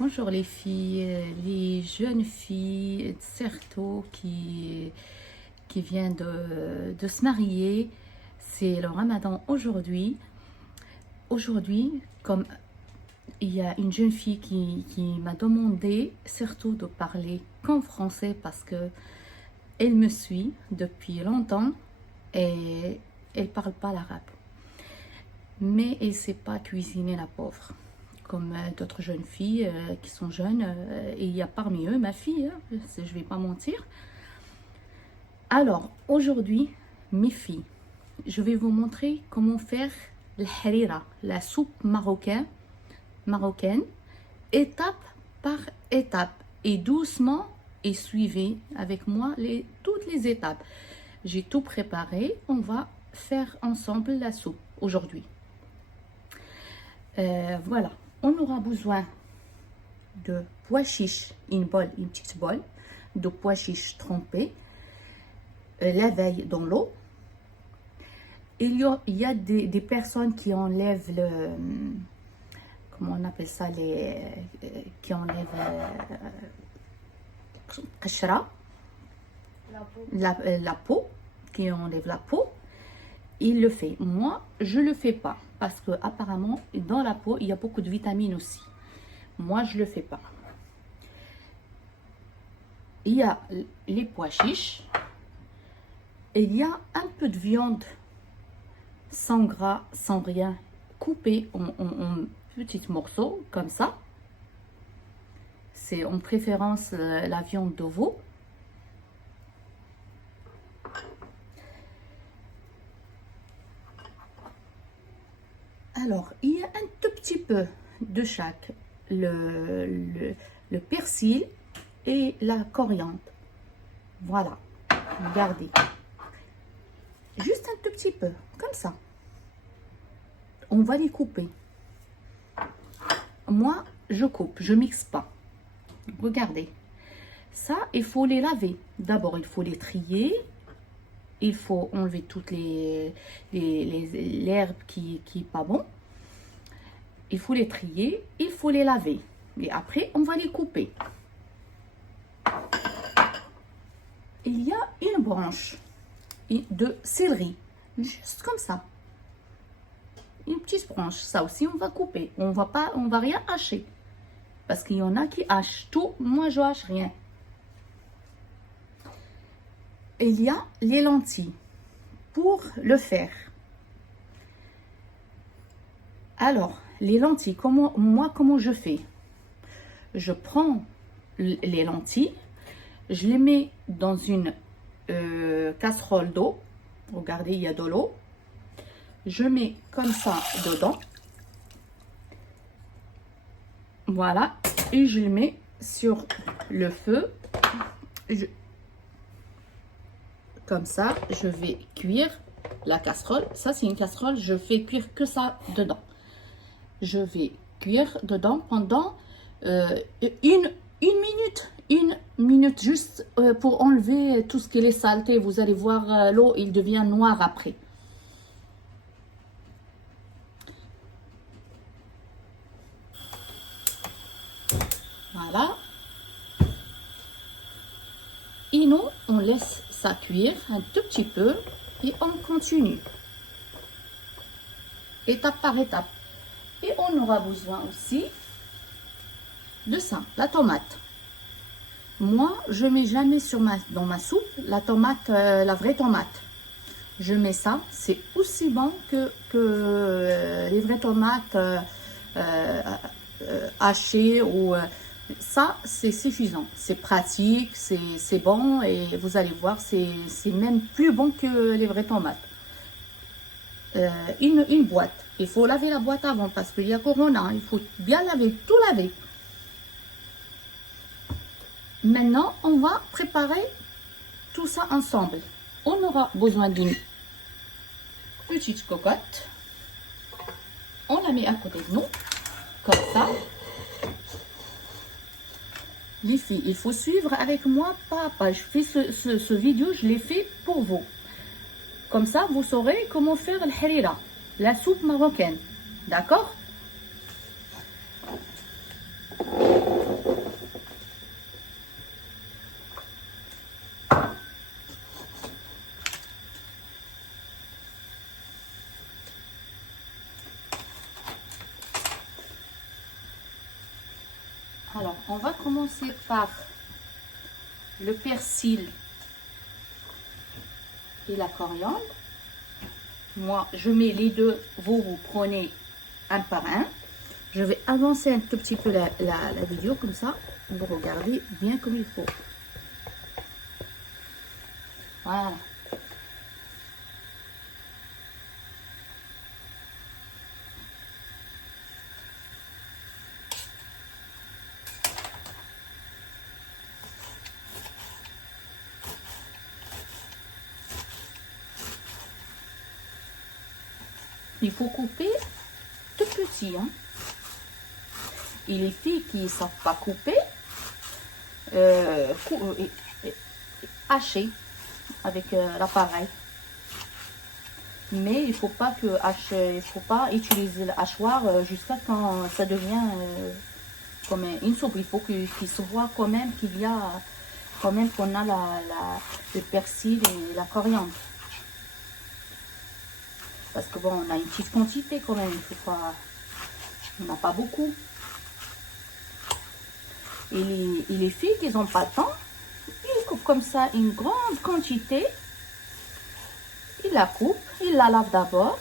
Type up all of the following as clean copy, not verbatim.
Bonjour les filles, les jeunes filles, surtout qui viennent de se marier. C'est le Ramadan aujourd'hui. Aujourd'hui, comme il y a une jeune fille qui m'a demandé surtout de parler qu'en français parce que elle me suit depuis longtemps et elle parle pas l'arabe. Mais elle ne sait pas cuisiner, la pauvre. Comme d'autres jeunes filles qui sont jeunes, et il y a parmi eux ma fille, je ne vais pas mentir. Alors, aujourd'hui, mes filles, je vais vous montrer comment faire le harira, la soupe marocaine, étape par étape, et doucement, et suivez avec moi toutes les étapes. J'ai tout préparé, on va faire ensemble la soupe aujourd'hui. Voilà, on aura besoin de pois chiches, une petite bol de pois chiches trempés, la veille dans l'eau. Il y a des personnes qui enlèvent comment on appelle ça, qui enlèvent la peau, qui enlève la peau. Il le fait. Moi, je le fais pas parce que apparemment dans la peau il y a beaucoup de vitamines aussi. Moi, je le fais pas. Il y a les pois chiches. Il y a un peu de viande sans gras, sans rien, coupée en petits morceaux comme ça. C'est en préférence la viande de veau. Alors, il y a un tout petit peu de chaque, le persil et la coriandre. Voilà, regardez. Juste un tout petit peu, comme ça. On va les couper. Moi, je coupe, je mixe pas. Regardez. Ça, il faut les laver. D'abord, il faut les trier. Il faut enlever toutes l'herbe qui n'est pas bon. Il faut les trier, il faut les laver. Et après, on va les couper. Il y a une branche de céleri, juste comme ça. Une petite branche, ça aussi on va couper. On va rien hacher. Parce qu'il y en a qui hachent tout, moi je hache rien. Il y a les lentilles pour le faire. Alors, les lentilles, comment je fais? Je prends les lentilles, je les mets dans une casserole d'eau. Regardez, il y a de l'eau. Je mets comme ça dedans. Voilà, et je le mets sur le feu. Comme ça, je vais cuire la casserole. Ça, c'est une casserole, je fais cuire que ça dedans. Je vais cuire dedans pendant une minute juste pour enlever tout ce qui est saleté. Vous allez voir, l'eau, il devient noir après. Voilà. Et nous, on laisse ça cuire un tout petit peu et on continue. Étape par étape. Et on aura besoin aussi de ça, la tomate. Moi, je mets jamais dans ma soupe la tomate, la vraie tomate. Je mets ça, c'est aussi bon que les vraies tomates hachées ou ça, c'est suffisant. C'est pratique, c'est bon et vous allez voir, c'est même plus bon que les vraies tomates. Une boîte. Il faut laver la boîte avant parce qu'il y a Corona. Il faut bien laver, tout laver. Maintenant, on va préparer tout ça ensemble. On aura besoin d'une petite cocotte. On la met à côté de nous, comme ça. Les filles, il faut suivre avec moi pas à pas. Je fais ce vidéo, je l'ai fait pour vous. Comme ça, vous saurez comment faire le harira, la soupe marocaine. D'accord? Alors, on va commencer par le persil et la coriandre. Moi, je mets les deux. Vous prenez un par un. Je vais avancer un tout petit peu la vidéo, comme ça, vous regardez bien comme il faut. Voilà. Il faut couper tout petit, hein. Et les filles qui ne savent pas couper, hacher avec l'appareil. Mais il faut pas utiliser le hachoir jusqu'à quand ça devient comme une soupe. Il faut qu'il se voit quand même qu'il y a quand même qu'on a le persil et la coriandre. Parce que bon, on a une petite quantité quand même, il faut pas, on n'a pas beaucoup. Et les filles qui n'ont pas le temps, ils coupent comme ça une grande quantité. Ils la coupent, ils la lavent d'abord,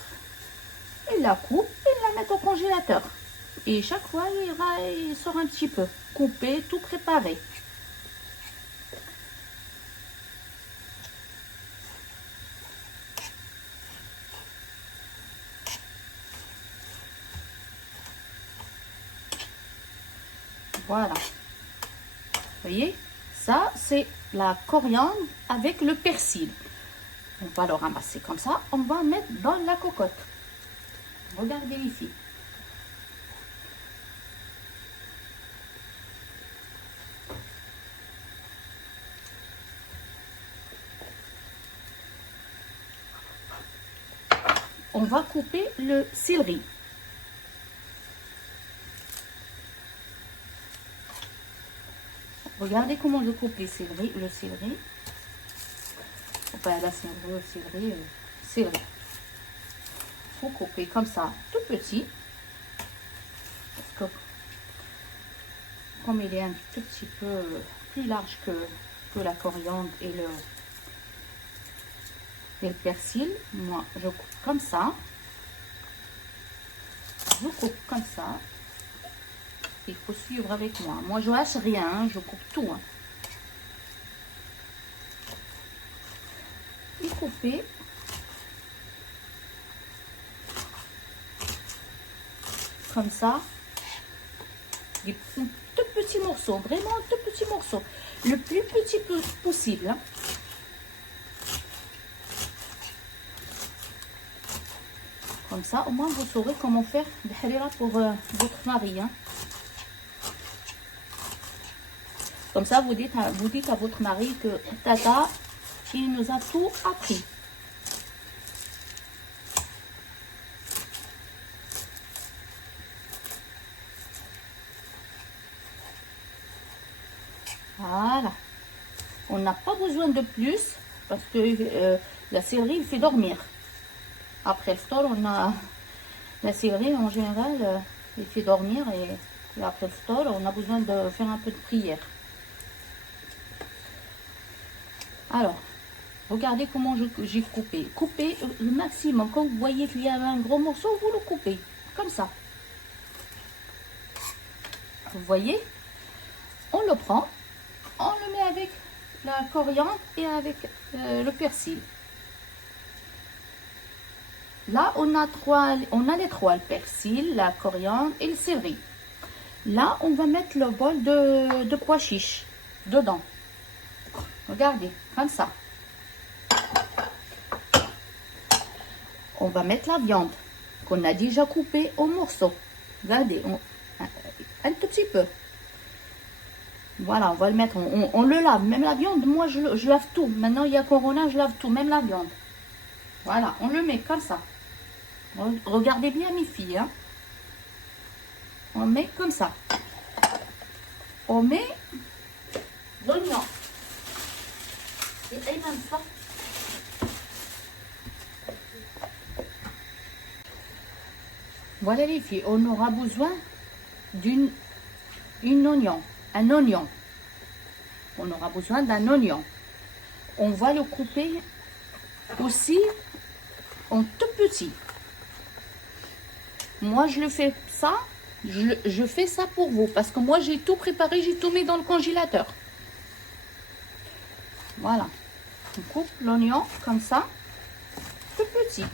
ils la coupent, ils la mettent au congélateur. Et chaque fois, il sort un petit peu, coupé, tout préparé. Voilà. Vous voyez, ça c'est la coriandre avec le persil. On va le ramasser comme ça. On va mettre dans la cocotte. Regardez ici. On va couper le céleri. Regardez comment je coupe le céleri. Enfin, la céleri. Il faut couper comme ça, tout petit. Parce que comme il est un tout petit peu plus large que la coriandre et le persil, moi je coupe comme ça. Je coupe comme ça. Il faut suivre avec moi. Moi, je lâche rien, hein, je coupe tout. Hein. Et couper. Comme ça. Des tout petits morceaux. Vraiment tout petits morceaux. Le plus petit possible. Hein. Comme ça, au moins, vous saurez comment faire des halira pour votre mari. Hein. Comme ça, vous dites à votre mari que Tata, il nous a tout appris. Voilà. On n'a pas besoin de plus parce que la céleri, il fait dormir. Après le ftor, on a la céleri en général, il fait dormir et après le ftor, on a besoin de faire un peu de prière. Alors, regardez comment j'ai coupé. Coupez le maximum. Quand vous voyez qu'il y a un gros morceau, vous le coupez. Comme ça. Vous voyez? On le prend. On le met avec la coriandre et avec le persil. Là, on a les trois. Le persil, la coriandre et le céleri. Là, on va mettre le bol de pois chiches dedans. Regardez, comme ça. On va mettre la viande qu'on a déjà coupée au morceau. Regardez, un tout petit peu. Voilà, on va le mettre, on le lave. Même la viande, moi je lave tout. Maintenant, il y a Corona, je lave tout, même la viande. Voilà, on le met comme ça. Regardez bien mes filles. Hein. On met comme ça. On met l'oignon. Voilà les filles, on aura besoin d'une un oignon. On aura besoin d'un oignon. On va le couper aussi en tout petit. Moi, je le fais ça. Je fais ça pour vous parce que moi, j'ai tout préparé. J'ai tout mis dans le congélateur. Voilà. On coupe l'oignon comme ça, tout petit.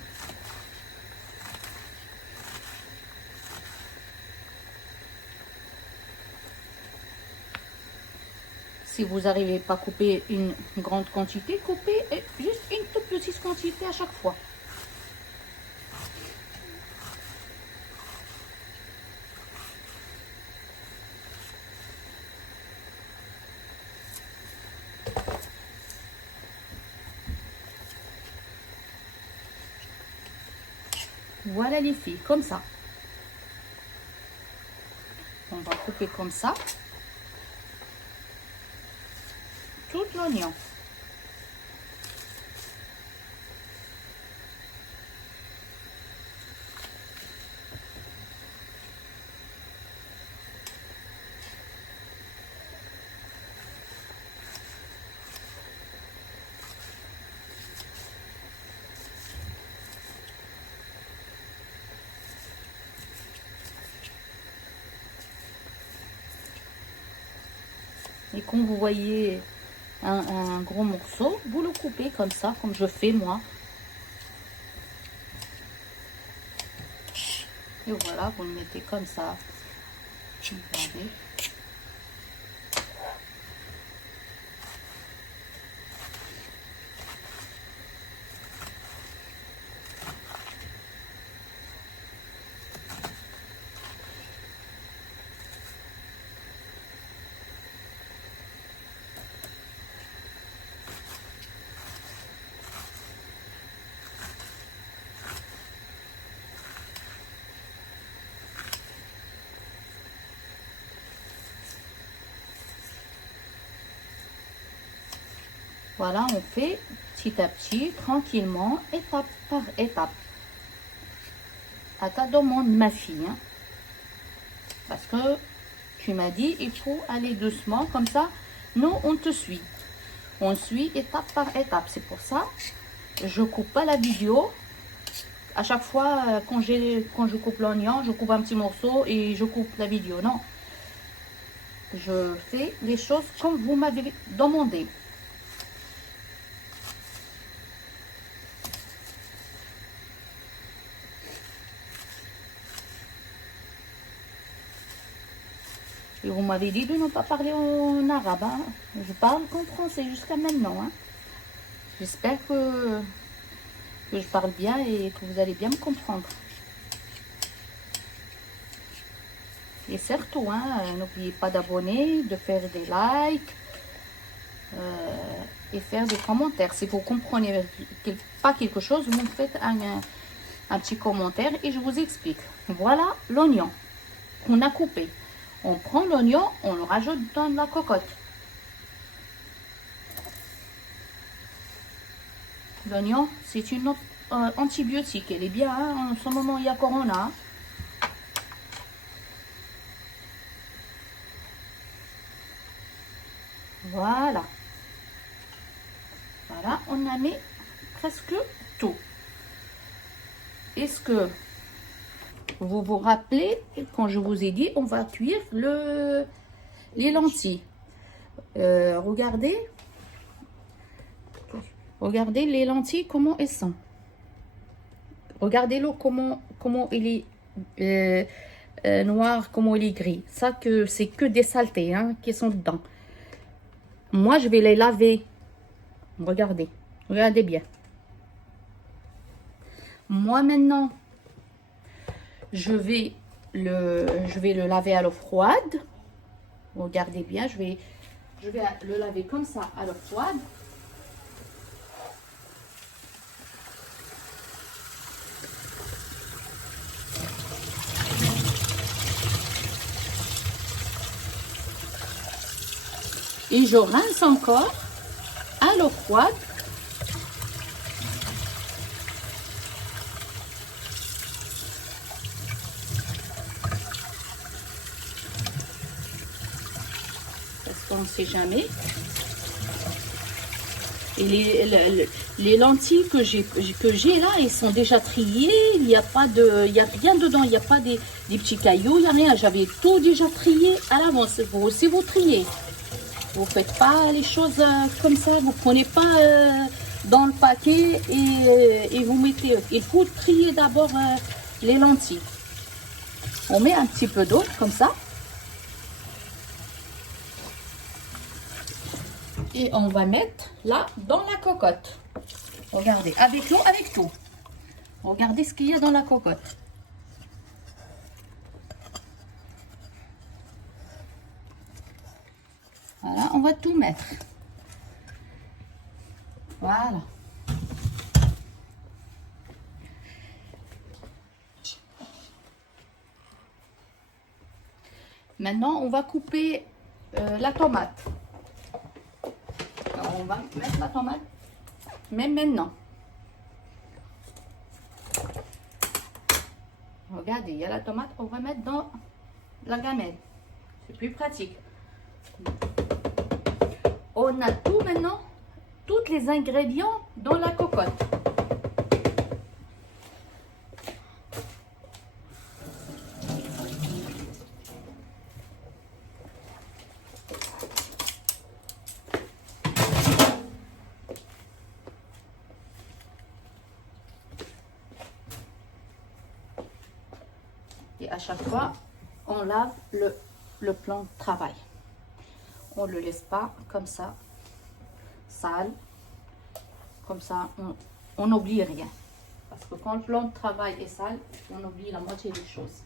Si vous n'arrivez pas à couper une grande quantité, coupez juste une toute petite quantité à chaque fois. Voilà les filles, comme ça. On va couper comme ça. Tout l'oignon. Et quand vous voyez un gros morceau, vous le coupez comme ça, comme je fais moi. Et voilà, vous le mettez comme ça. Regardez. Voilà, on fait petit à petit, tranquillement, étape par étape. À ta demande, ma fille. Hein. Parce que tu m'as dit, il faut aller doucement, comme ça, nous, on te suit. On suit étape par étape. C'est pour ça, je coupe pas la vidéo. À chaque fois, quand je coupe l'oignon, je coupe un petit morceau et je coupe la vidéo. Non. Je fais les choses comme vous m'avez demandé. Et vous m'avez dit de ne pas parler en arabe. Hein. Je parle qu'en français jusqu'à maintenant. Hein. J'espère que je parle bien et que vous allez bien me comprendre. Et surtout, hein, n'oubliez pas d'abonner, de faire des likes et faire des commentaires. Si vous comprenez pas quelque chose, vous me faites un petit commentaire et je vous explique. Voilà l'oignon qu'on a coupé. On prend l'oignon, on le rajoute dans la cocotte. L'oignon, c'est une antibiotique. Elle est bien, hein, en ce moment, il y a Corona. Voilà. Voilà, on a mis presque tout. Est-ce que vous vous rappelez, quand je vous ai dit, on va cuire les lentilles. Regardez les lentilles, comment elles sont. Regardez-le, comment il est noir, comment il est gris. Ça, c'est que des saletés hein, qui sont dedans. Moi, je vais les laver. Regardez bien. Moi, maintenant, je vais le laver à l'eau froide. Regardez bien, je vais le laver comme ça à l'eau froide. Et je rince encore à l'eau froide. on ne sait jamais. Et les lentilles que j'ai là, ils sont déjà triées. Il n'y a rien dedans. Il n'y a pas des petits cailloux. Il n'y a rien. J'avais tout déjà trié à l'avance. Vous aussi, vous triez. Vous ne faites pas les choses comme ça. Vous ne prenez pas dans le paquet et vous mettez. Il faut trier d'abord les lentilles. On met un petit peu d'eau comme ça. Et on va mettre là dans la cocotte. Regardez, avec l'eau, avec tout. Regardez ce qu'il y a dans la cocotte. Voilà, on va tout mettre. Voilà. Maintenant, on va couper la tomate. Alors, on va mettre la tomate, même maintenant. Regardez, il y a la tomate, on va mettre dans la gamelle. C'est plus pratique. On a tout maintenant, tous les ingrédients dans la cocotte. Et à chaque fois, on lave le plan de travail. On ne le laisse pas comme ça, sale. Comme ça, on n'oublie rien. Parce que quand le plan de travail est sale, on oublie la moitié des choses.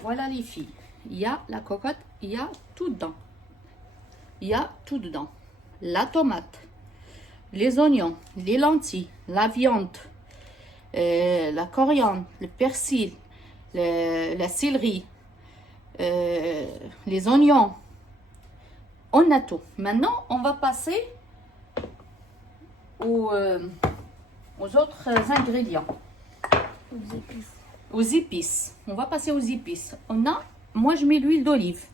Voilà les filles. Il y a la cocotte, il y a tout dedans. Il y a tout dedans. La tomate, les oignons, les lentilles, la viande, la coriandre, le persil, la céleri, les oignons. On a tout. Maintenant, on va passer aux autres ingrédients. Aux épices. Aux épices. On va passer aux épices. Moi je mets l'huile d'olive.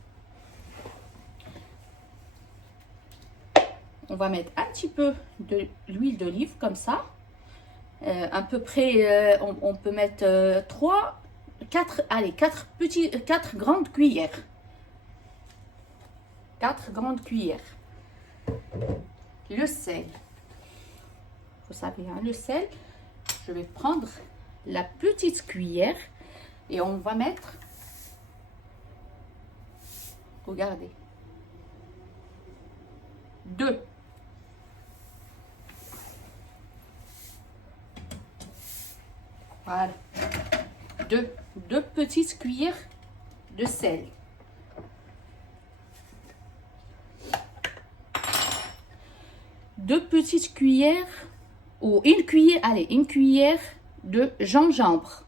On va mettre un petit peu de l'huile d'olive comme ça. À peu près, on peut mettre 4 grandes cuillères. 4 grandes cuillères. Le sel. Vous savez, hein, le sel, je vais prendre la petite cuillère et on va mettre, regardez, 2. Voilà. 2 petites cuillères de sel. Deux petites cuillères ou une cuillère, allez, une cuillère de gingembre.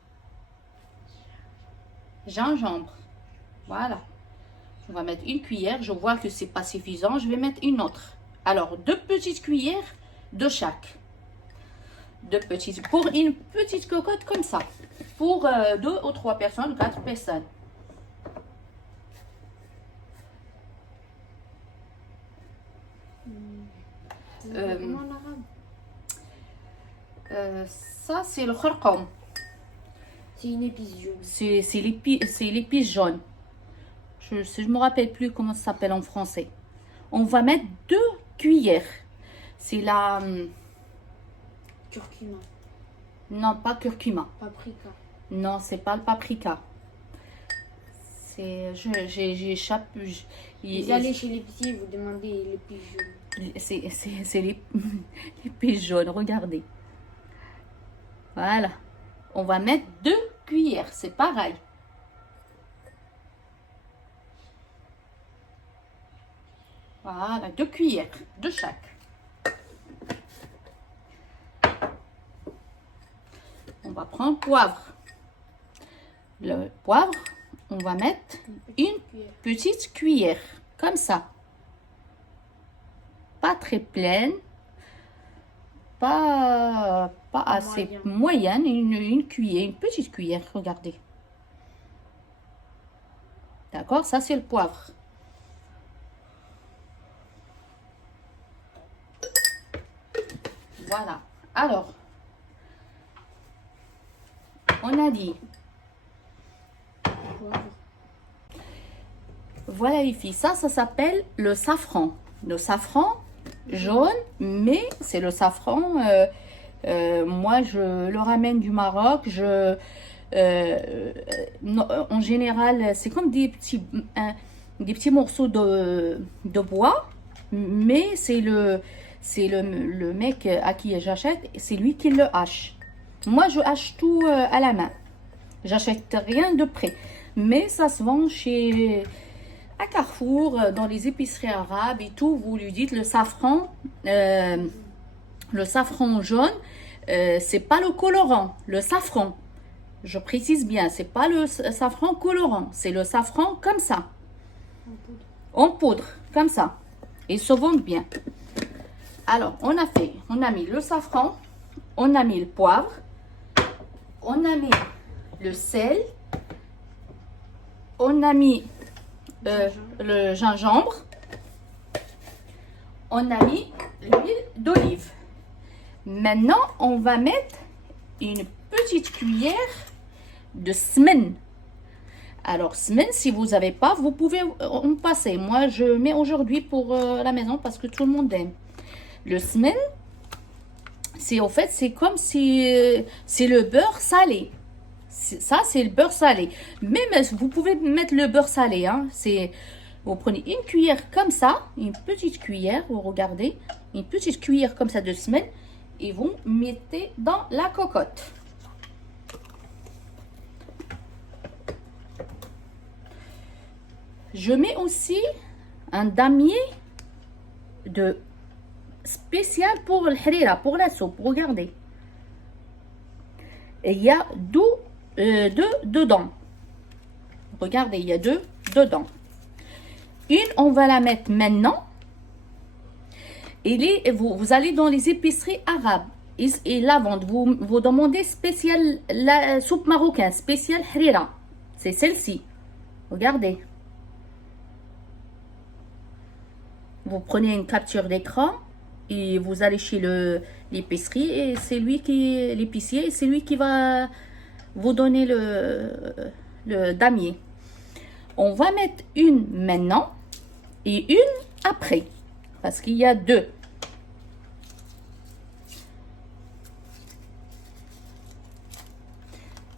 Gingembre. Voilà. On va mettre une cuillère. Je vois que c'est pas suffisant. Je vais mettre une autre. Alors, 2 petites cuillères de chaque. 2 petites. Pour une petite cocotte comme ça. Pour 2 ou 3 personnes, 4 personnes. Comment en arabe? Ça, c'est le khorkom. C'est une épice jaune. C'est l'épice jaune. Je ne me rappelle plus comment ça s'appelle en français. On va mettre 2 cuillères. C'est la... Curcuma. Non, pas curcuma. Paprika. Non, c'est pas le paprika. C'est... J'échappe... Vous allez chez l'épicier, vous demandez l'épice jaune. C'est l'épice jaune, regardez. Voilà. On va mettre 2 cuillères, c'est pareil. Voilà, 2 cuillères de chaque. On va prendre poivre. Le poivre, on va mettre une petite cuillère, comme ça. Pas très pleine, pas assez moyenne, une cuillère, une petite cuillère, regardez. D'accord? Ça, c'est le poivre. Voilà. Alors, on a dit, voilà les filles, ça s'appelle le safran. Le safran jaune, mais c'est le safran, moi je le ramène du Maroc, en général, c'est comme des petits morceaux de bois, mais c'est le mec à qui j'achète, c'est lui qui le hache. Moi, je hache tout à la main. J'achète rien de près. Mais ça se vend à Carrefour, dans les épiceries arabes et tout. Vous lui dites le safran jaune, c'est pas le colorant, le safran. Je précise bien, c'est pas le safran colorant, c'est le safran comme ça. En poudre, comme ça. Et se vendent bien. Alors, on a mis le safran, on a mis le poivre, on a mis le sel, on a mis le gingembre, on a mis l'huile d'olive. Maintenant, on va mettre une petite cuillère de smen. Alors, smen, si vous n'avez pas, vous pouvez en passer. Moi, je mets aujourd'hui pour la maison parce que tout le monde aime. Le smen, c'est comme si c'est le beurre salé. Ça, c'est le beurre salé. Même, vous pouvez mettre le beurre salé. Hein. Vous prenez une cuillère comme ça, une petite cuillère, vous regardez, une petite cuillère comme ça de semaine, et vous mettez dans la cocotte. Je mets aussi un damier spécial pour le harira, pour la soupe. Regardez. Et il y a deux dedans. Regardez, il y a deux dedans. Une, on va la mettre maintenant. Et vous allez dans les épiceries arabes et la vendent. Vous demandez spécial la soupe marocaine, spécial harira. C'est celle-ci. Regardez. Vous prenez une capture d'écran et vous allez chez l'épicerie et c'est l'épicier, c'est lui qui va vous donner le damier. On va mettre une maintenant et une après parce qu'il y a deux.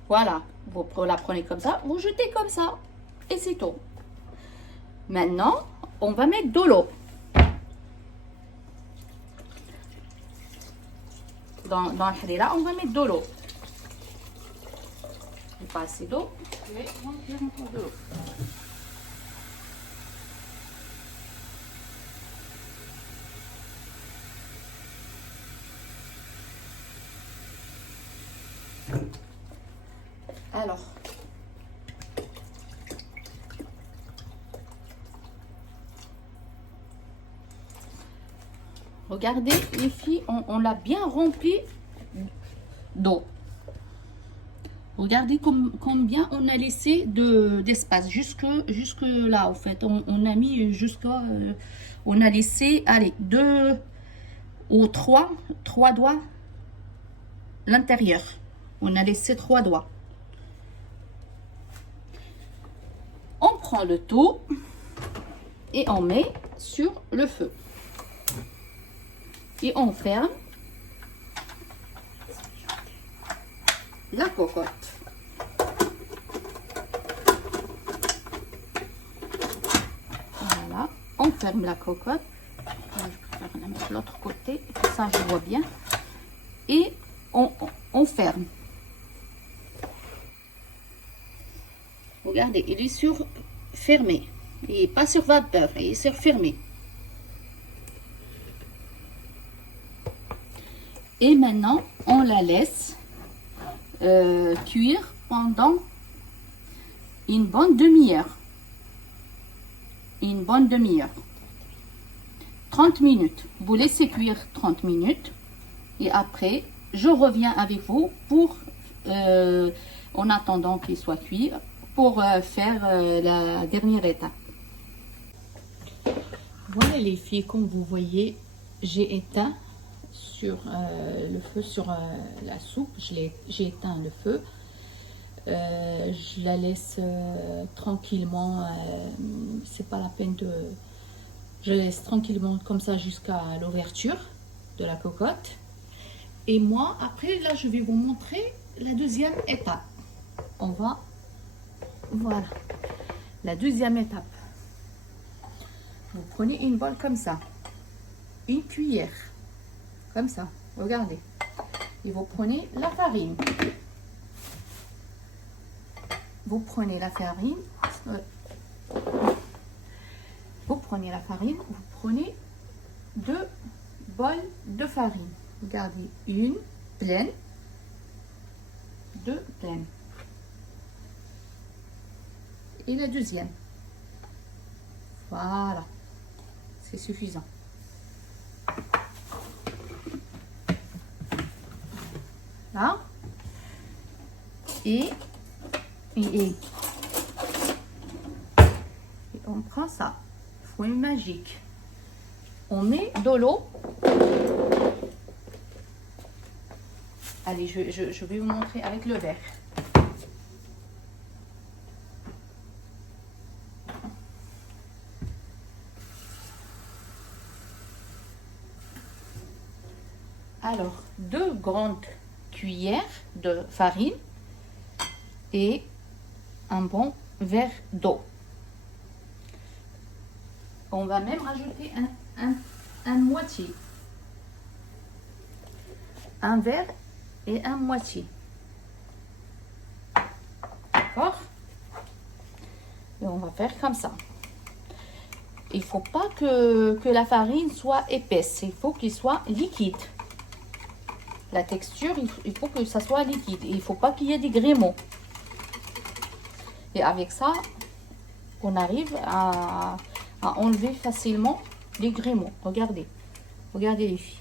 Voilà, vous la prenez comme ça, vous jetez comme ça et c'est tout. Maintenant, on va mettre de l'eau. Dans le harira, on va mettre de l'eau. Il n'y a pas assez d'eau, mais on va mettre encore de l'eau. Alors, regardez les filles, on l'a bien rempli d'eau. Regardez combien on a laissé d'espace jusque là en fait. On a mis jusqu'à, on a laissé, allez, 2 ou 3 doigts l'intérieur. On a laissé 3 doigts. On prend le tout et on met sur le feu. Et on ferme la cocotte. Voilà, on ferme la cocotte. Je préfère la mettre de l'autre côté, ça je vois bien. Et on ferme. Regardez, il est sur fermé. Il n'est pas sur vapeur, il est sur fermé. Et maintenant, on la laisse cuire pendant une bonne demi-heure. Une bonne demi-heure. 30 minutes. Vous laissez cuire 30 minutes. Et après, je reviens avec vous pour, en attendant qu'il soit cuit, pour faire la dernière étape. Voilà les filles, comme vous voyez, j'ai éteint sur le feu sur la soupe. J'ai éteint le feu. Je la laisse tranquillement. C'est pas la peine de. Je la laisse tranquillement comme ça jusqu'à l'ouverture de la cocotte. Et moi, après, là, je vais vous montrer la deuxième étape. On va. Voilà. La deuxième étape. Vous prenez une bol comme ça. Une cuillère. Comme ça. Regardez. Et vous prenez la farine. Vous prenez la farine. Vous prenez la farine. Vous prenez 2 bols de farine. Regardez. Une pleine. 2 pleines. Et la deuxième. Voilà. C'est suffisant. Là. Et on prend ça. Fouet magique. On met de l'eau. Allez, je vais vous montrer avec le verre. Alors, 2 grandes cuillères de farine et un bon verre d'eau. On va même rajouter un moitié. Un verre et un moitié. D'accord? Et on va faire comme ça. Il ne faut pas que la farine soit épaisse. Il faut qu'il soit liquide. La texture, il faut que ça soit liquide. Il ne faut pas qu'il y ait des grémaux. Et avec ça, on arrive à enlever facilement les grémaux. Regardez. Regardez les filles.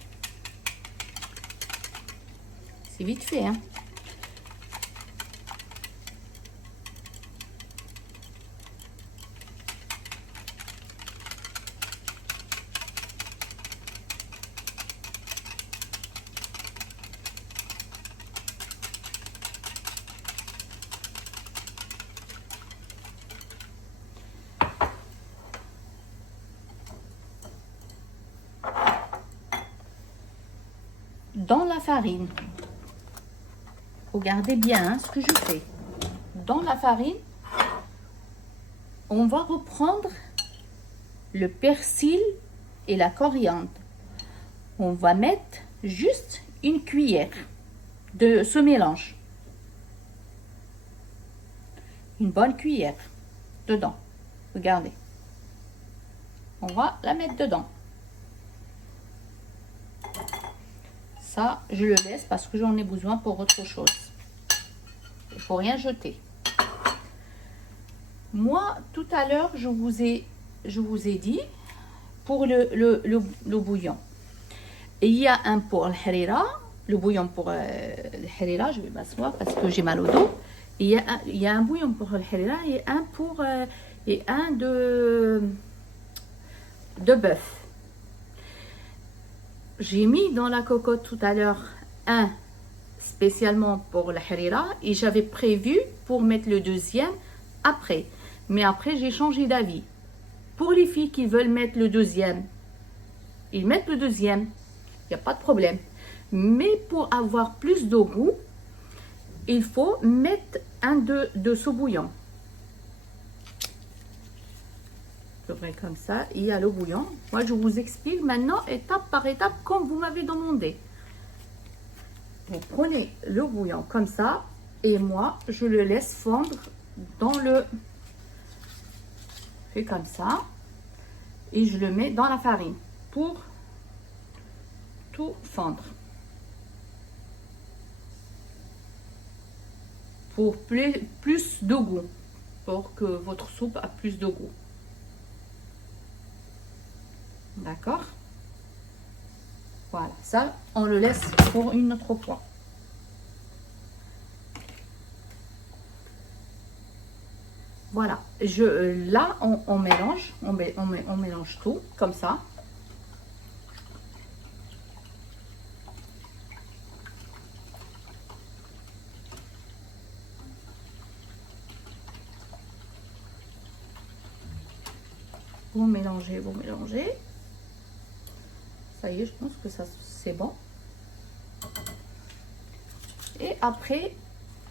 C'est vite fait, hein? Dans la farine, regardez bien hein, ce que je fais. Dans la farine, on va reprendre le persil et la coriandre. On va mettre juste une cuillère de ce mélange. Une bonne cuillère dedans. Regardez. On va la mettre dedans. Ça, je le laisse parce que j'en ai besoin pour autre chose. Il ne faut rien jeter. Moi, tout à l'heure, je vous ai dit pour le bouillon. Et il y a un pour le harira, le bouillon pour le harira, je vais m'asseoir parce que j'ai mal au dos. Et il y a un bouillon pour le harira et un de bœuf. J'ai mis dans la cocotte tout à l'heure un spécialement pour la harira et j'avais prévu pour mettre le deuxième après. Mais après, j'ai changé d'avis. Pour les filles qui veulent mettre le deuxième, ils mettent le deuxième. Il n'y a pas de problème. Mais pour avoir plus de goût, il faut mettre un de ce bouillon. Comme ça, il y a le bouillon. Moi, je vous explique maintenant étape par étape comme vous m'avez demandé. Vous prenez le bouillon comme ça et moi, je le laisse fondre dans le... Je fais comme ça et je le mets dans la farine pour tout fondre. Pour plus de goût, pour que votre soupe a plus de goût. D'accord? Voilà, ça, on le laisse pour une autre fois. Voilà, là on mélange, on mélange tout comme ça. Vous mélangez, vous mélangez. Ça y est, je pense que ça c'est bon. Et après,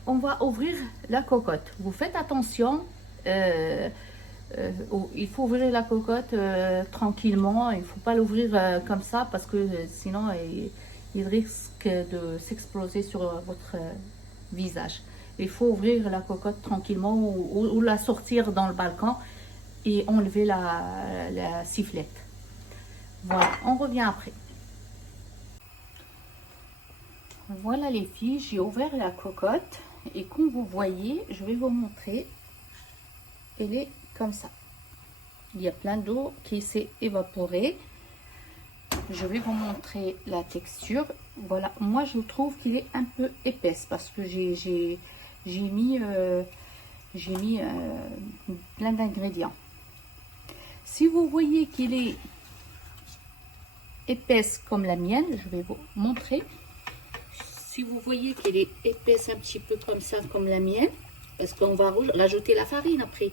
on va ouvrir la cocotte. Vous faites attention. Il faut ouvrir la cocotte tranquillement. Il ne faut pas l'ouvrir comme ça parce que sinon il risque de s'exploser sur votre visage. Il faut ouvrir la cocotte tranquillement ou la sortir dans le balcon et enlever la sifflette. Voilà, on revient après. Voilà les filles, j'ai ouvert la cocotte et comme vous voyez, je vais vous montrer. Elle est comme ça. Il y a plein d'eau qui s'est évaporée. Je vais vous montrer la texture. Voilà, moi je trouve qu'il est un peu épaisse parce que j'ai mis plein d'ingrédients. Si vous voyez qu'il est épaisse comme la mienne, je vais vous montrer. Si vous voyez qu'elle est épaisse un petit peu comme ça, comme la mienne, parce qu'on va rajouter la farine après.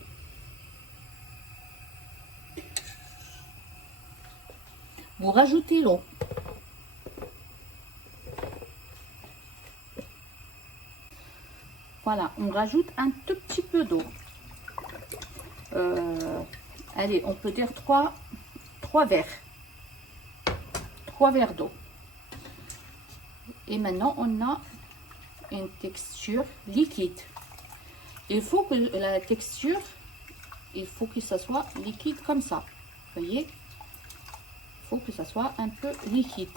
Vous rajoutez l'eau. Voilà, on rajoute un tout petit peu d'eau. Allez, on peut dire 3 verres. 3 verres d'eau. Et maintenant, on a une texture liquide. Il faut que la texture, il faut que ça soit liquide comme ça. Vous voyez? Il faut que ça soit un peu liquide.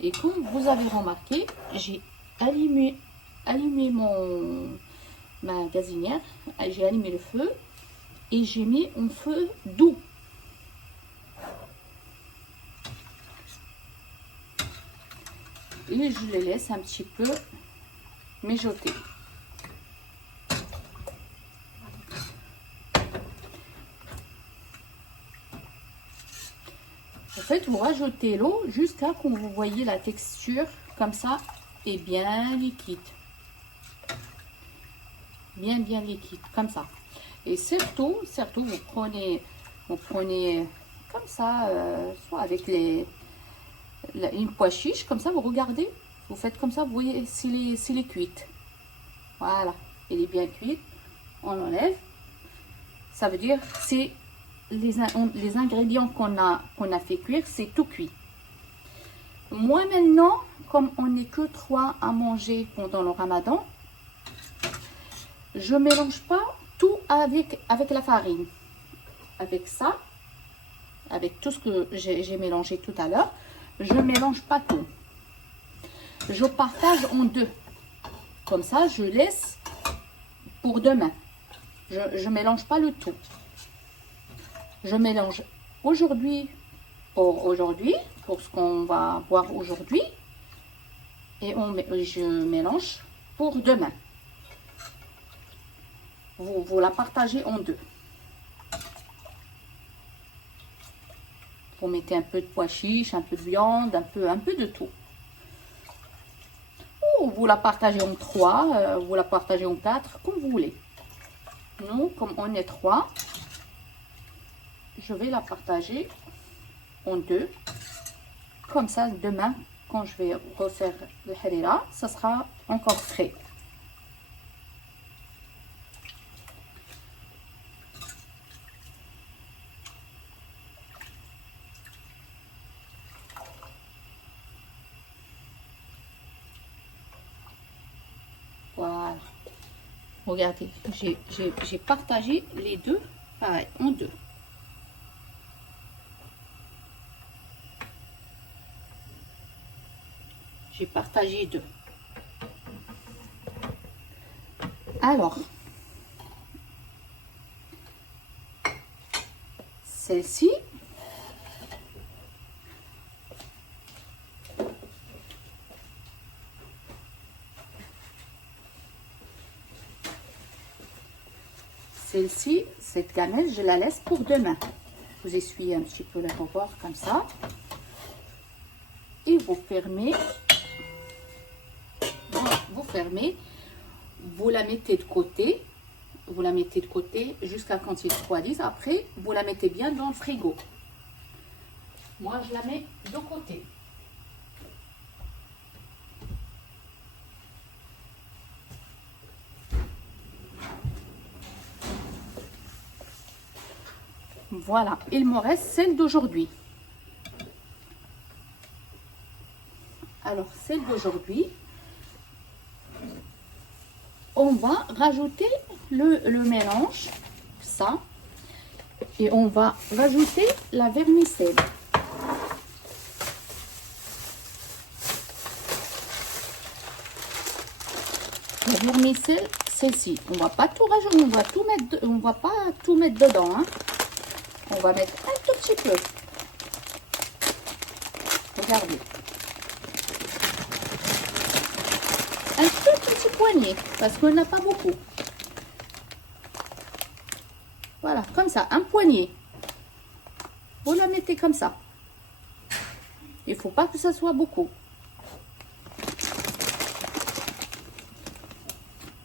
Et comme vous avez remarqué, j'ai allumé ma gazinière. J'ai allumé le feu et j'ai mis un feu doux. Et je les laisse un petit peu mijoter. En fait, vous rajoutez l'eau jusqu'à ce que vous voyez la texture comme ça et bien liquide. Bien liquide, comme ça. Et surtout, vous prenez comme ça, soit avec une pois chiche, comme ça, vous regardez, vous faites comme ça, vous voyez s'il est cuite. Voilà, elle est bien cuite, on enlève. Ça veut dire c'est les ingrédients qu'on a fait cuire, c'est tout cuit. Moi maintenant, comme on n'est que 3 à manger pendant le ramadan, je mélange pas tout avec la farine. Avec ça, avec tout ce que j'ai mélangé tout à l'heure, je mélange pas tout. Je partage en 2. Comme ça, je laisse pour demain. Je mélange pas le tout. Je mélange aujourd'hui pour ce qu'on va boire aujourd'hui. Et je mélange pour demain. Vous la partagez en 2. Vous mettez un peu de pois chiches, un peu de viande, un peu de tout. Ou vous la partagez en 3, vous la partagez en 4, comme vous voulez. Nous, comme on est 3, je vais la partager en 2. Comme ça, demain, quand je vais refaire le harira, ça sera encore frais. Voilà. Regardez, j'ai partagé les 2, pareil, en 2. J'ai partagé 2. Alors, celle-ci, celle-ci, cette gamelle, je la laisse pour demain. Vous essuyez un petit peu le rebord comme ça. Et vous fermez. Vous fermez. Vous la mettez de côté. Vous la mettez de côté jusqu'à quand il refroidisse. Après, vous la mettez bien dans le frigo. Moi, je la mets de côté. Voilà, il me reste celle d'aujourd'hui. Alors, celle d'aujourd'hui, on va rajouter le mélange, ça, et on va rajouter la vermicelle. La vermicelle, celle-ci, on va pas tout rajouter, on va pas tout mettre dedans, hein. On va mettre un tout petit peu. Regardez. Un tout petit poignet, parce qu'on n'a pas beaucoup. Voilà, comme ça, un poignet. Vous la mettez comme ça. Il ne faut pas que ça soit beaucoup.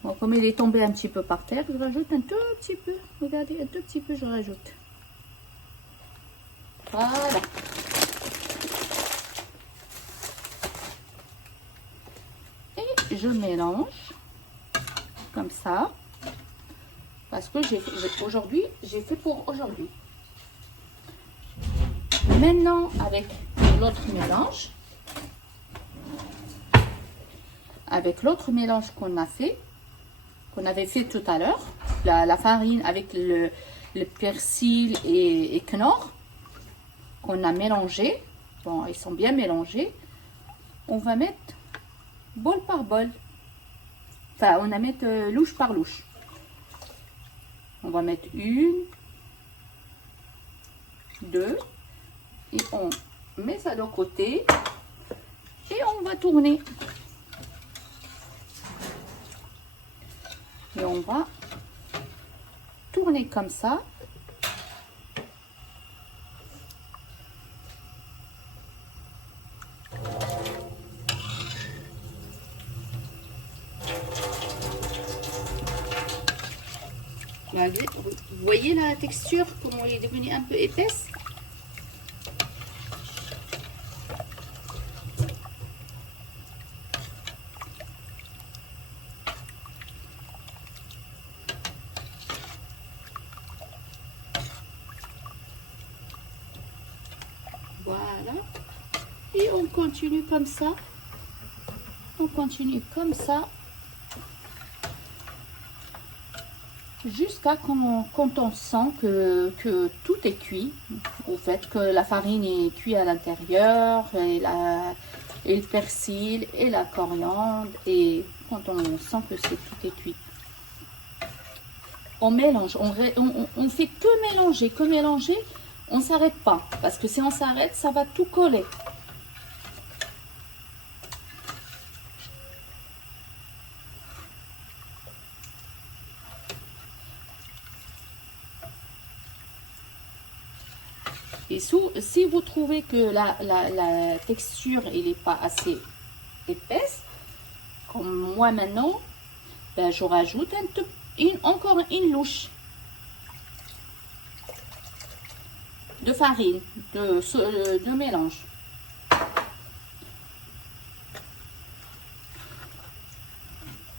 Bon, comme il est tombé un petit peu par terre, je rajoute un tout petit peu. Regardez, un tout petit peu, je rajoute. Voilà. Et je mélange comme ça. Parce que aujourd'hui, j'ai fait pour aujourd'hui. Maintenant, avec l'autre mélange, qu'on avait fait tout à l'heure, la farine avec le persil et knorr, qu'on a mélangé. Bon, ils sont bien mélangés. On va mettre bol par bol. Enfin, on va mettre louche par louche. On va mettre 1, 2, et on met ça de côté et on va tourner. Et on va tourner comme ça. Vous voyez la texture, comment elle est devenue un peu épaisse. Voilà. Et on continue comme ça. On continue comme ça. Jusqu'à quand on sent que tout est cuit. Au fait que la farine est cuite à l'intérieur. Et le persil et la coriandre. Et quand on sent que tout est cuit. On mélange. On fait que mélanger. On ne s'arrête pas. Parce que si on s'arrête, ça va tout coller. Et si vous trouvez que la texture n'est pas assez épaisse, comme moi maintenant, ben je rajoute encore une louche de farine, de mélange.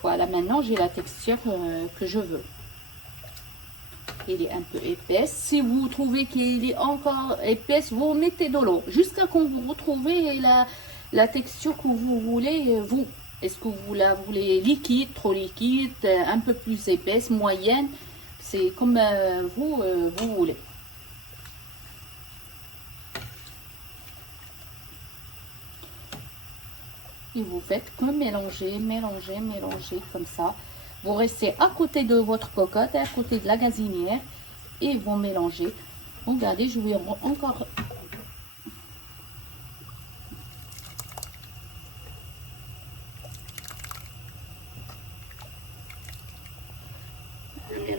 Voilà, maintenant j'ai la texture que je veux. Il est un peu épaisse. Si vous trouvez qu'il est encore épaisse, vous mettez de l'eau jusqu'à quand vous retrouvez la texture que vous voulez. Vous, est-ce que vous la voulez liquide, trop liquide, un peu plus épaisse, moyenne? C'est comme vous voulez. Et vous faites que mélanger comme ça. Vous restez à côté de votre cocotte, à côté de la gazinière et vous mélangez. Regardez, je vais encore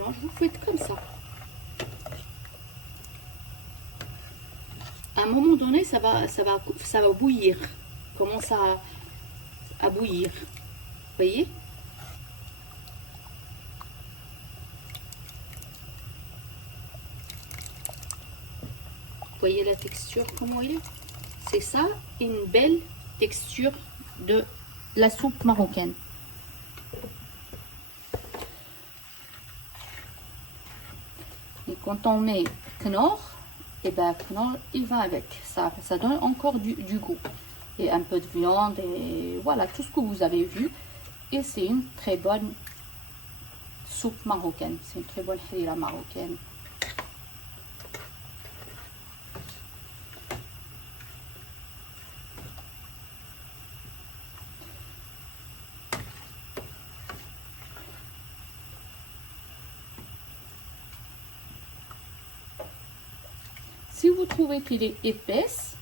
mélange, vous faites comme ça. À un moment donné, ça va bouillir. Commence à bouillir. Vous voyez? Vous voyez la texture, comment elle est? C'est ça, une belle texture de la soupe marocaine. Et quand on met Knorr, et ben Knorr il va avec. Ça donne encore du goût. Et un peu de viande, et voilà, tout ce que vous avez vu. Et c'est une très bonne soupe marocaine. C'est une très bonne harira marocaine. Si vous trouvez qu'il est épaisse,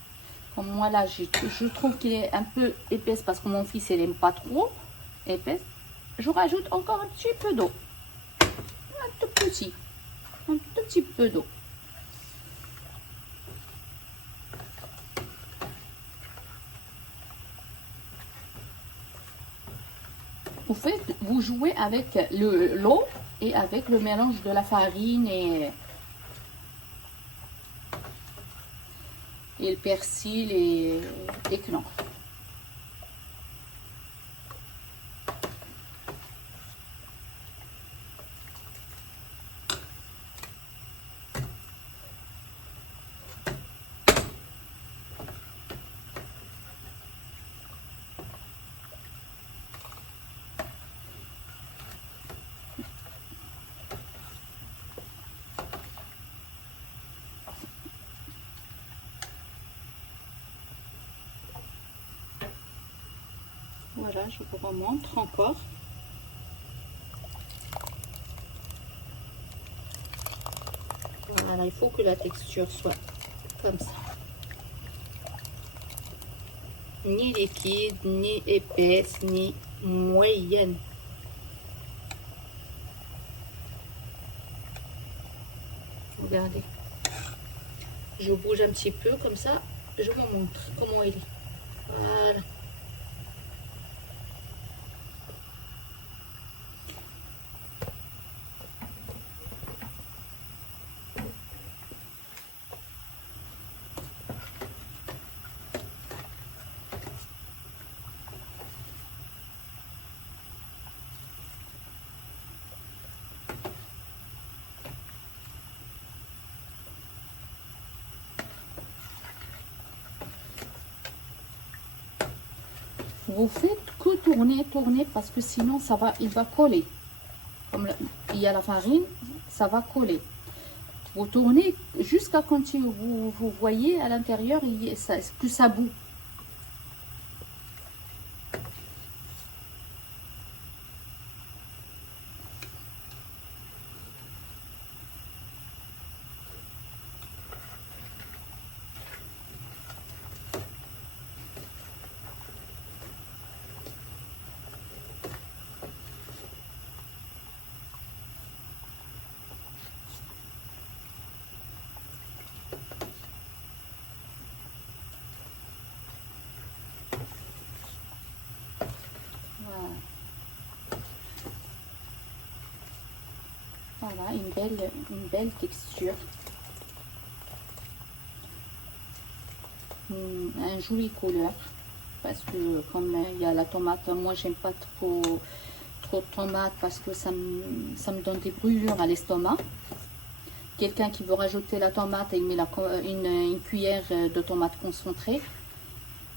comme moi là, je trouve qu'il est un peu épaisse parce que mon fils il n'aime pas trop épaisse, je rajoute encore un petit peu d'eau. Un tout petit peu d'eau. Vous jouez avec l'eau et avec le mélange de la farine et le persil et Knorr. Voilà, je vous remontre encore. Voilà, il faut que la texture soit comme ça. Ni liquide, ni épaisse, ni moyenne. Regardez. Je bouge un petit peu comme ça. Je vous montre comment il est. Voilà. Vous faites que tourner parce que sinon il va coller. Comme il y a la farine, ça va coller. Vous tournez jusqu'à quand vous voyez à l'intérieur que ça bout. Voilà, une belle texture. Un joli couleur. Parce que comme il y a la tomate, moi j'aime pas trop de tomate parce que ça me donne des brûlures à l'estomac. Quelqu'un qui veut rajouter la tomate et il met une cuillère de tomate concentrée.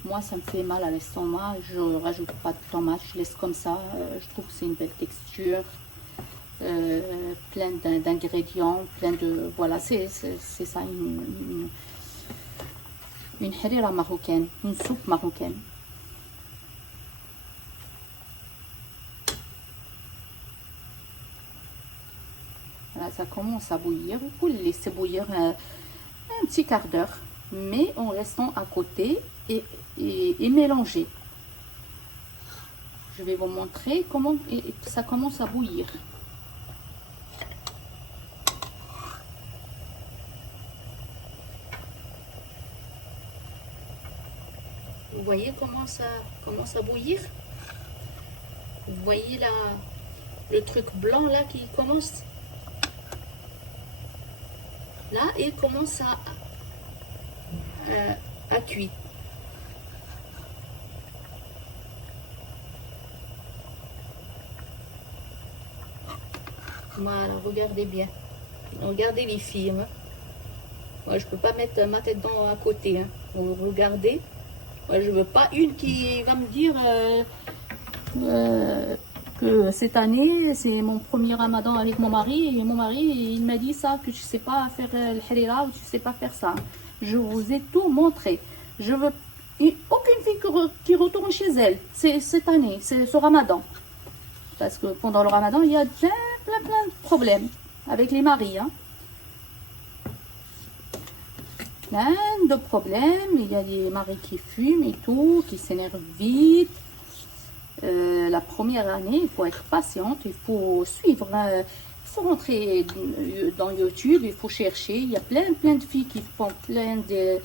Moi ça me fait mal à l'estomac, je rajoute pas de tomate, je laisse comme ça. Je trouve que c'est une belle texture. Plein d'ingrédients, plein de... Voilà, c'est ça, une harira marocaine, une soupe marocaine. Voilà, ça commence à bouillir. Vous pouvez le laisser bouillir un petit quart d'heure, mais en restant à côté et mélanger. Je vais vous montrer comment ça commence à bouillir. voyez comment ça commence à bouillir? Vous voyez là, le truc blanc là qui commence? Là, il commence à cuire. Voilà, regardez bien. Regardez les filles. Hein. Moi, je peux pas mettre ma tête dans à côté. Hein. Vous regardez. Moi, je veux pas une qui va me dire que cette année, c'est mon premier ramadan avec mon mari. Et mon mari, il m'a dit ça, que tu sais pas faire le harira ou tu sais pas faire ça. Je vous ai tout montré. Je veux aucune fille qui retourne chez elle. C'est cette année, c'est ce ramadan. Parce que pendant le ramadan, il y a plein de problèmes avec les maris. Hein. Plein de problèmes. Il y a des maris qui fument et tout, qui s'énervent vite. La première année, il faut être patiente, il faut suivre. Il faut rentrer dans YouTube, il faut chercher. Il y a plein de filles qui font plein de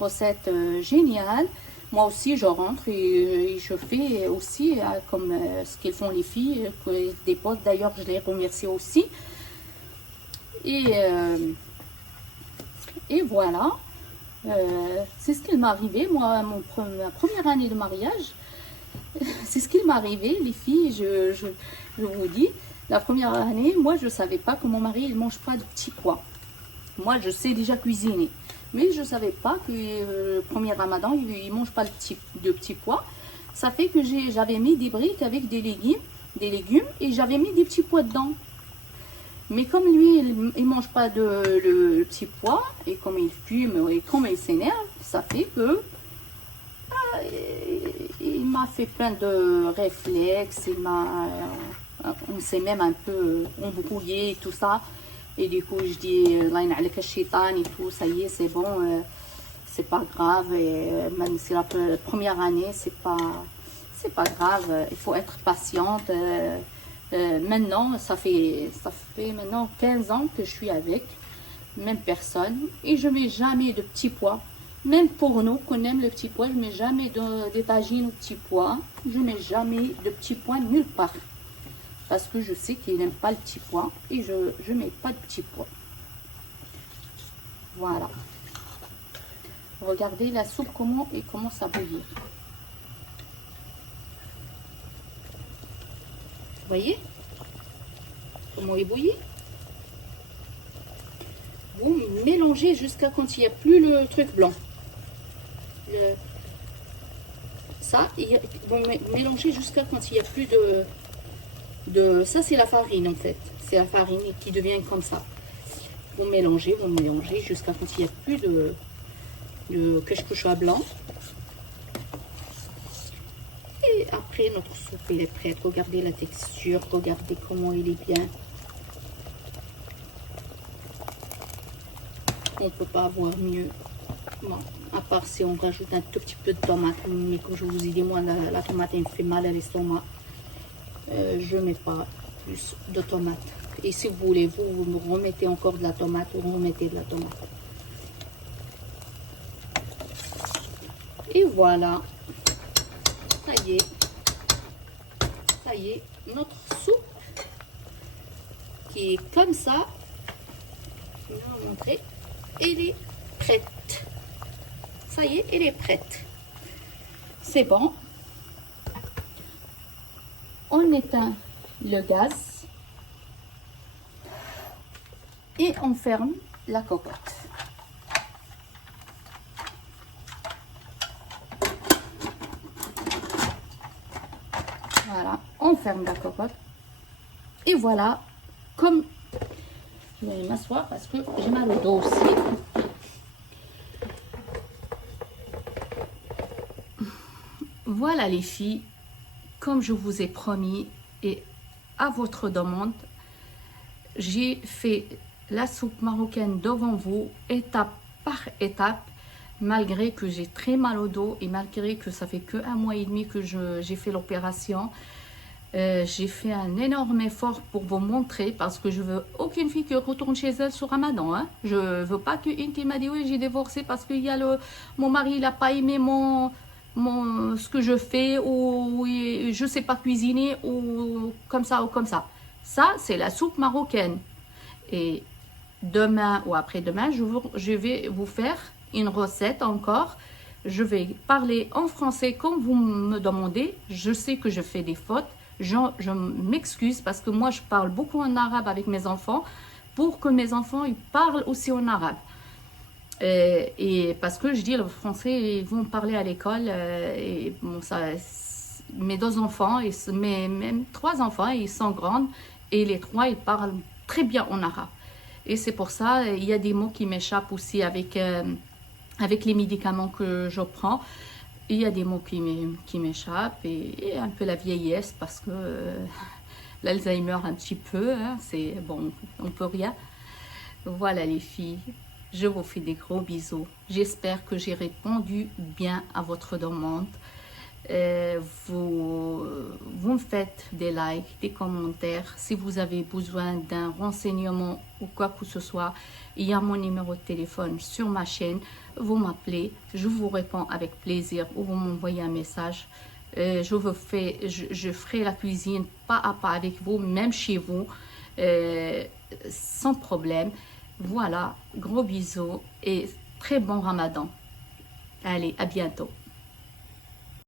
recettes géniales. Moi aussi, je rentre et je fais aussi comme ce qu'ils font les filles, des potes. D'ailleurs, je les remercie aussi. Et voilà, c'est ce qui m'est arrivé. Moi, ma première année de mariage, c'est ce qui m'est arrivé, les filles. Je vous dis, la première année, moi, je ne savais pas que mon mari ne mange pas de petits pois. Moi, je sais déjà cuisiner. Mais je ne savais pas que le premier ramadan, il ne mange pas de petits pois. Ça fait que j'avais mis des briques avec des légumes et j'avais mis des petits pois dedans. Mais comme lui, il ne mange pas le petit pois, et comme il fume et comme il s'énerve, ça fait que il m'a fait plein de réflexes. On s'est même un peu embrouillé et tout ça. Et du coup, je dis, et tout, ça y est, c'est bon, c'est pas grave. Et même si la première année, c'est pas grave. Il faut être patiente. Maintenant, ça fait maintenant 15 ans que je suis avec même personne. Et je mets jamais de petits pois. Même pour nous, qu'on aime le petit pois, je mets jamais des tagines aux petits pois. Je mets jamais de petits pois nulle part. Parce que je sais qu'il n'aime pas le petit pois et je mets pas de petits pois. Voilà. Regardez la soupe comment elle commence à bouillir. Vous voyez comment elle bouillit? Vous mélangez jusqu'à quand il n'y a plus le truc blanc. Vous mélangez jusqu'à quand il n'y a plus ça, c'est la farine en fait. C'est la farine qui devient comme ça. Vous mélangez jusqu'à quand il n'y a plus de keshkoucha blanc. Et après, notre soupe elle est prête. Regardez la texture, regardez comment il est bien. On ne peut pas avoir mieux. Bon, à part si on rajoute un tout petit peu de tomate. Mais comme je vous ai dit, moi, la tomate, elle me fait mal à l'estomac. Je ne mets pas plus de tomate. Et si vous voulez, vous remettez encore de la tomate, vous remettez de la tomate. Et voilà. Ça y est, notre soupe qui est comme ça. Je vais vous montrer. Elle est prête. Ça y est, elle est prête. C'est bon. On éteint le gaz et on ferme la cocotte. Voilà, on ferme la cocotte. Et voilà, comme je vais m'asseoir parce que j'ai mal au dos aussi. Voilà les filles, comme je vous ai promis et à votre demande, j'ai fait la soupe marocaine devant vous, étape par étape, malgré que j'ai très mal au dos et malgré que ça fait que 1 mois et demi que j'ai fait l'opération. J'ai fait un énorme effort pour vous montrer parce que je veux aucune fille qui retourne chez elle sur Ramadan. Hein. Je veux pas qu'une qui m'a dit oui, j'ai divorcé parce que mon mari il a pas aimé ce que je fais ou je sais pas cuisiner ou comme ça ou comme ça. Ça, c'est la soupe marocaine. Et demain ou après-demain, je vais vous faire une recette encore. Je vais parler en français comme vous me demandez. Je sais que je fais des fautes. Je m'excuse parce que moi, je parle beaucoup en arabe avec mes enfants pour que mes enfants ils parlent aussi en arabe. Et parce que je dis, le français, ils vont parler à l'école. Et bon, mes deux enfants, même trois enfants, ils sont grands et les trois, ils parlent très bien en arabe. Et c'est pour ça, il y a des mots qui m'échappent aussi avec les médicaments que je prends. Il y a des mots qui m'échappent et un peu la vieillesse parce que l'Alzheimer un petit peu, hein, c'est bon, on peut rien. Voilà les filles, je vous fais des gros bisous. J'espère que j'ai répondu bien à votre demande. Vous me faites des likes, des commentaires. Si vous avez besoin d'un renseignement ou quoi que ce soit, il y a mon numéro de téléphone sur ma chaîne. Vous m'appelez, je vous réponds avec plaisir ou vous m'envoyez un message. Je ferai la cuisine pas à pas avec vous, même chez vous, sans problème. Voilà, gros bisous et très bon Ramadan. Allez, à bientôt.